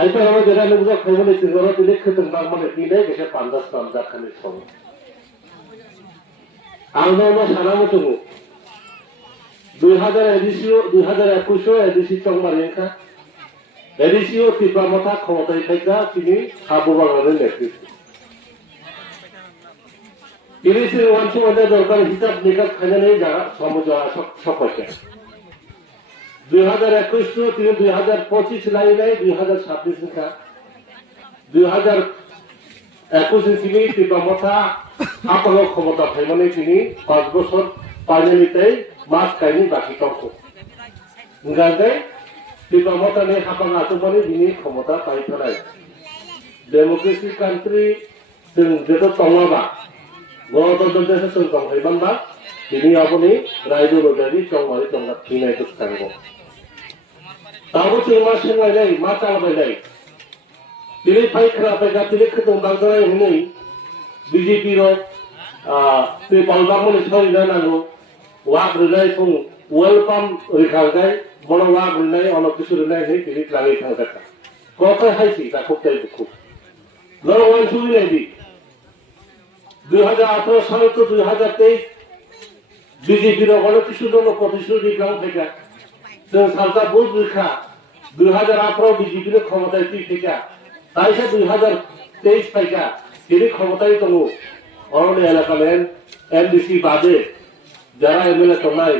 하이파라고 제라는 거 그분이 지금으로 이렇게 등반만에 뛰네 계셔 반다스 남자칸이 성 아무나 사람을 두고 2021 ADC চংমারিকা এডিসিও তীব্রমতা ক্ষমতায় থাকা তিনি আবহাওয়ার নেতৃত্ব ইলিশের অঞ্চলে দরকার হিসাব নিকাশ খাজানে যারা সমঝোতা সকলকে 2021 থেকে তিনি 2025 লাইনে 2026 কা 2021 থেকে তীব্রমতা আপলো ক্ষমতা ফাইমানে তিনি 5 বছর পার্লামেন্টে মাস কাইনি বাকি তক গাগে তীব্রমতানে হাপাং আতুমানি বিনি ক্ষমতা পাইথানাই ডেমোক্রেসি কান্ট্রি जों যেটা তংলাবা গণতন্ত্র দেশে जों দংহাইবানবা তিনি আপনি রাইজো রোজারি চংমারি চংলা থিনাই তুস্তাঙ্গ তাবো চিংমা সেংলাইলাই মা চালাবাইলাই তিনি ফাইখরা ফাইকা তিনি খেতং বাগদারাই হইनै বিজেপি র তে পালবামনি সরিনা নাঙ্গো ওয়াক রুলাই ফুং ওয়েলকাম রিখালগাই বড় ওয়াক রুলাই অনেক কিছু রুলাই হে তিনি লাগি থাকা কত হাইছি তা খুব তাই খুব নরওয়ান শুনি নাইদি 2018 সালে তো 2023 বিজেপি র অনেক কিছু জন প্রতিশ্রুতি গ্রাম থেকে जों सालता बुध রেখা 2018 বিজেপি র ক্ষমতায় থেকে তাইসা 2023 পাইকা তিনি ক্ষমতায় দङ অরণ্য এলাকায় এমডিসি বাদে যারা এমএলএ তনাই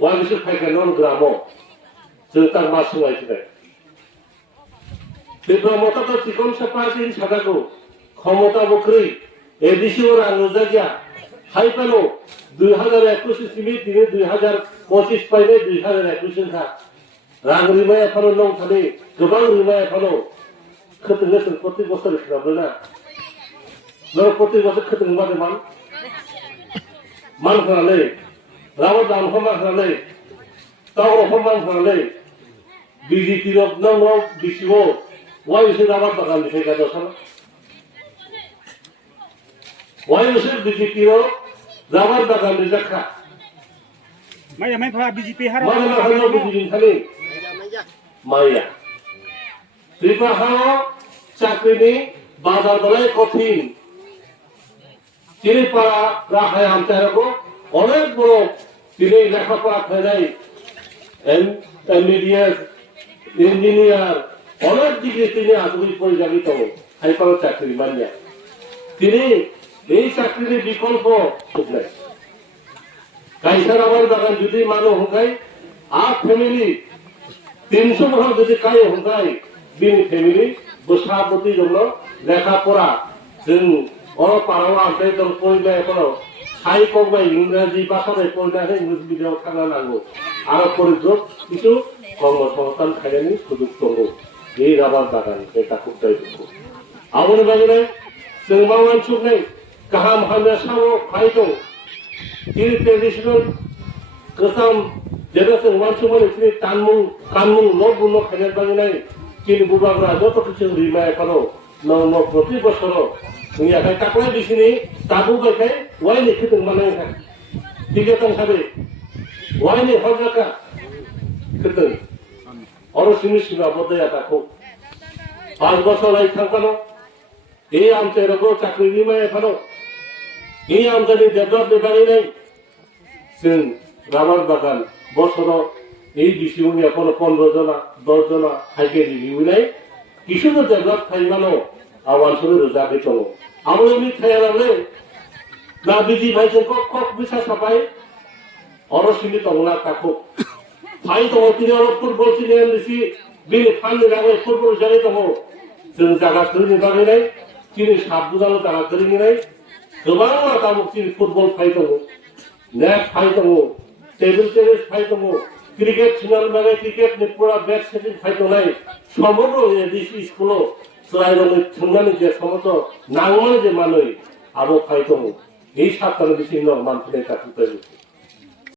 ওয়া বিশেষ ফাইকা নন গ্রাম जों তার মাস হইছে তীব্রমতা তো চিকন সাপাতি সাদাকো ক্ষমতা বকরি এডিসি ওর আনুজাগিয়া হাইপানো 2021 সিমি তিনি 2025 পাইলে 2021 কা রাং রিমায় এখনো নং থানে গোবাং রিমায় এখনো খতনে প্রতি বছর হিসাবে না নর প্রতি বছর খতনে মানে মান খালে রাও দাম খমা খালে তাও খমা খালে বিজেপি র নং বিসিও ওয়াই সে আবার বাগান লিখে গেল সারা ওয়াই সে বিজেপি র রাবার বাগান লিখা মাইয়া মাই ফা বিজেপি হারা মানে হলো বিজেপি খালি মাইয়া ত্রিপুরা চাকরিনি বাজার দলাই কঠিন ত্রিপুরা রাখায় আমচারকো অনেক বড় তিনি লেখাপড়া ফেলাই এমবিবিএস ইঞ্জিনিয়ার অনেক দিকে তিনি আগ্রহী পরিচালিত হাইপার চাকরি মানিয়া তিনি এই চাকরির বিকল্প খুঁজলেন কাইসার আবার বাগান যদি মানুষ হুকাই আর ফ্যামিলি 300 বছর যদি কাই হুকাই বিনি ফ্যামিলি বসাপতি জন্য লেখাপড়া जों অনেক পারাও আমটাই দল পড়লে এখন সাই কমবাই ইংরেজি ভাষায় পড়লে ইংলিশ মিডিয়াম থাকা নাঙ্গো আর পরিযোগ কিছু কর্মসংস্থান খাইনি সুযোগ দङ এই রাবার বাগান এটা খুব দায়িত্ব আবুল বাগানে जों मावनानै सुबनाय गाहाम हामनाय साव फाइ दं তিনি ট্রেডিশনাল गोजाम যেটা जों मानसिफोरनि তিনি কানमुं न' খাইनाय बागानाय তিনি বুবাগ্রা যত কিছু রিমা এখনো ন প্রতি বছর তুমি আগে টাকলাই দিছিনি তাবু বাইখাই ওয়াইনি খেতে মানে ঠিক আছে খাবে ওয়াইনি হজাকা খেতে অর সিমি সিমা বদয়া তাকো 5 বছর লাই থাকানো এই আমতে রগো চাকরি রিমা এখনো এই আমদানি ডেভেলপ বেপারি নাই जों রাবার বাগান বছর এই বিসিউনি এখন 15 জনা 10 জনা হাইকে দিবি নাই কিছু তো ডেভেলপ থাইমানো আওয়ানসলে রোজাকে চলো আমরা এমনি থাইয়ালে না বিজি ভাইজন কক বিছা সাপাই অরসিনি তংলা কাকো ফাই তো তিনি ফুটবল সিনেন দিছি বিনি ফান্ডে লাগে ফুটবল জানি তো जों জায়গা করিনি বাকি নাই তিনি সাবধানে জায়গা করিনি নাই गोबां रोखोमनि তিনি ফুটবল ফাই দङ नेट फाइ दङ टेबल टेनिस फाइ दङ क्रिकेट सिनाल माने क्रिकेट नि पुरा बैट सेटिं फाइ दङनाय समग्र एडिसि स्कुलाव सरायरङै थांनानै जे समस्त नांगौ जे मानै आबो फाइ दङ এই সাতটা বেশি ন মানতে কাটতে